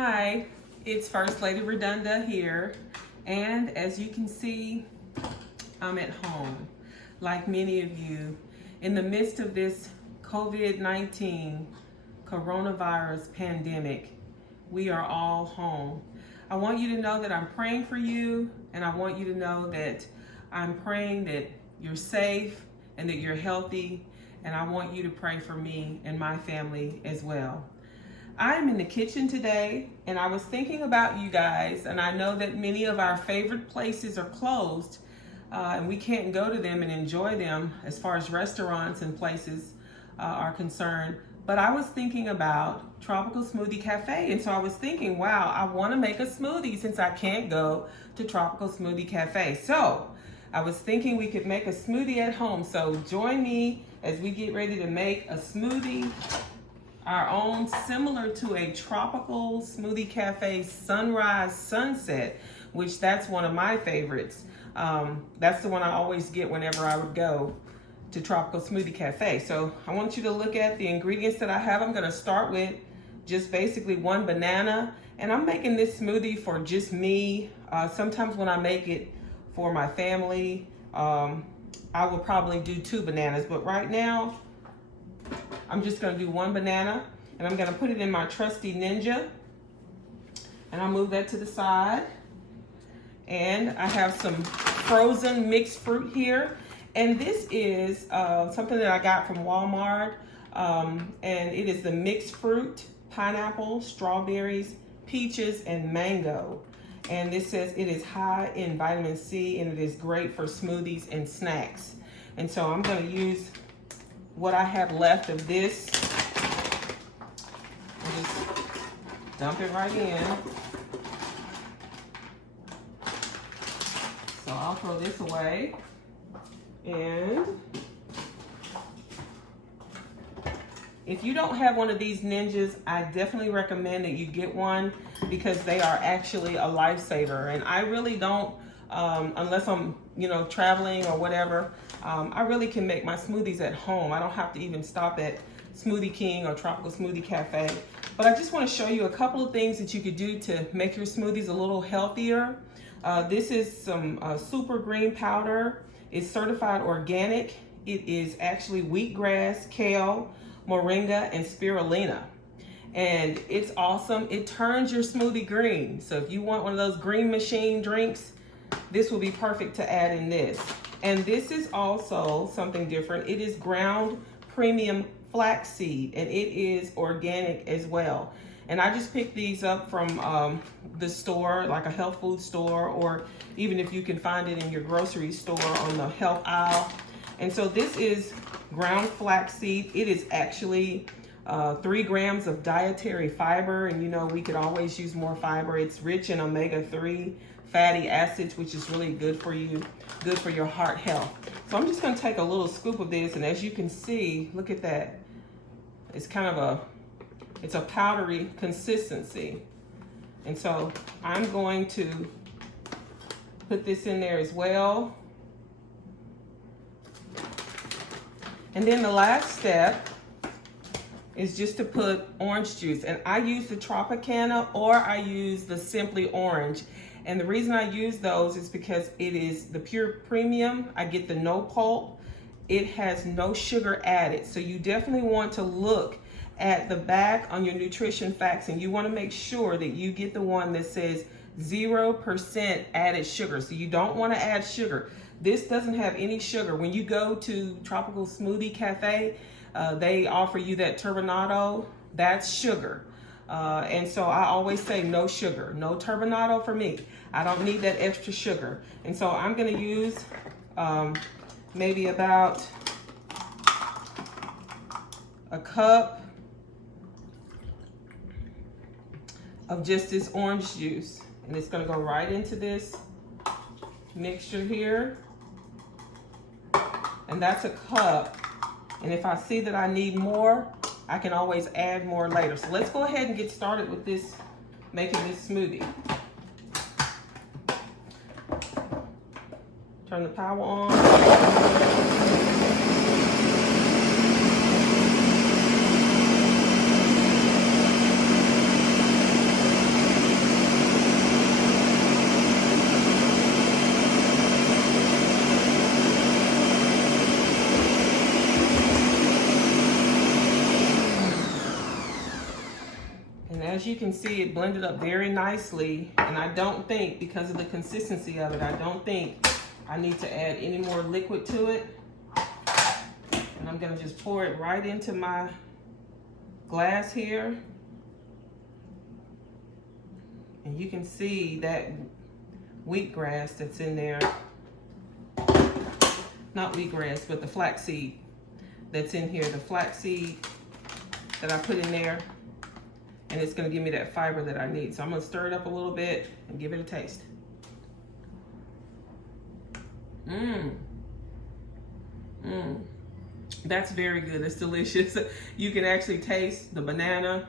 Hi, it's First Lady Redonda here, and as you can see, I'm at home. Like many of you, in the midst of this COVID-19 coronavirus pandemic, we are all home. I want you to know that I'm praying for you, and I want you to know that I'm praying that you're safe and that you're healthy, and I want you to pray for me and my family as well. I'm in the kitchen today, and I was thinking about you guys, and I know that many of our favorite places are closed, and we can't go to them and enjoy them as far as restaurants and places are concerned. But I was thinking about Tropical Smoothie Cafe, and so I was thinking, wow, I want to make a smoothie since I can't go to Tropical Smoothie Cafe. So I was thinking we could make a smoothie at home. So join me as we get ready to make a smoothie, our own, similar to a Tropical Smoothie Cafe Sunrise Sunset, which that's one of my favorites. That's the one I always get whenever I would go to Tropical Smoothie Cafe. So I want you to look at the ingredients that I have. I'm gonna start with just basically one banana, and I'm making this smoothie for just me. Sometimes when I make it for my family, I will probably do 2 bananas, but right now, I'm just gonna do 1 banana, and I'm gonna put it in my trusty Ninja, and I'll move that to the side. And I have some frozen mixed fruit here, and this is something that I got from Walmart, and it is the mixed fruit, pineapple, strawberries, peaches, and mango. And this says it is high in vitamin C, and it is great for smoothies and snacks. And so I'm gonna use what I have left of this, and just dump it right in. So I'll throw this away. And if you don't have one of these Ninjas, I definitely recommend that you get one, because they are actually a lifesaver. And I really don't, unless I'm, traveling or whatever, I really can make my smoothies at home. I don't have to even stop at Smoothie King or Tropical Smoothie Cafe. But I just want to show you a couple of things that you could do to make your smoothies a little healthier. This is some super green powder. It's certified organic. It is actually wheatgrass, kale, moringa, and spirulina. And it's awesome. It turns your smoothie green. So if you want one of those green machine drinks, this will be perfect to add in this. And this is also something different. It is ground premium flaxseed, and it is organic as well. And I just picked these up from the store, like a health food store, or even if you can find it in your grocery store on the health aisle. And so this is ground flaxseed. It is actually 3 grams of dietary fiber, and we could always use more fiber. It's rich in omega-3 fatty acids, which is really good for you, good for your heart health. So I'm just gonna take a little scoop of this, and as you can see, look at that. It's kind of it's a powdery consistency. And so I'm going to put this in there as well. And then the last step is just to put orange juice. And I use the Tropicana, or I use the Simply Orange. And the reason I use those is because it is the pure premium. I get the no pulp. It has no sugar added. So you definitely want to look at the back on your nutrition facts, and you want to make sure that you get the one that says 0% added sugar. So you don't want to add sugar. This doesn't have any sugar. When you go to Tropical Smoothie Cafe, they offer you that turbinado. That's sugar. And so I always say no sugar, no turbinado for me. I don't need that extra sugar. And so I'm going to use maybe about a cup of just this orange juice. And it's going to go right into this mixture here. And that's a cup. And if I see that I need more, I can always add more later. So let's go ahead and get started with this, making this smoothie. Turn the power on. And as you can see, it blended up very nicely. And I don't think, because of the consistency of it, I don't think I need to add any more liquid to it. And I'm gonna just pour it right into my glass here. And you can see that wheatgrass that's in there. Not wheatgrass, but the flaxseed that's in here. The flaxseed that I put in there. And it's gonna give me that fiber that I need. So I'm gonna stir it up a little bit and give it a taste. That's very good, it's delicious. You can actually taste the banana,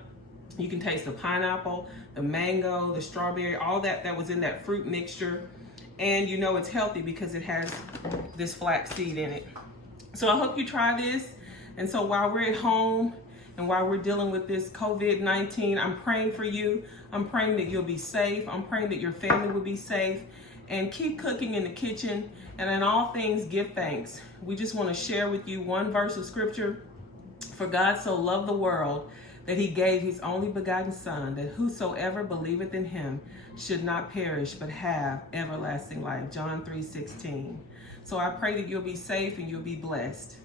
you can taste the pineapple, the mango, the strawberry, all that was in that fruit mixture. And you know it's healthy because it has this flax seed in it. So I hope you try this. And so while we're at home, and while we're dealing with this COVID-19, I'm praying for you. I'm praying that you'll be safe. I'm praying that your family will be safe. And keep cooking in the kitchen. And in all things, give thanks. We just want to share with you one verse of scripture. For God so loved the world that he gave his only begotten Son, that whosoever believeth in him should not perish, but have everlasting life. John 3:16. So I pray that you'll be safe and you'll be blessed.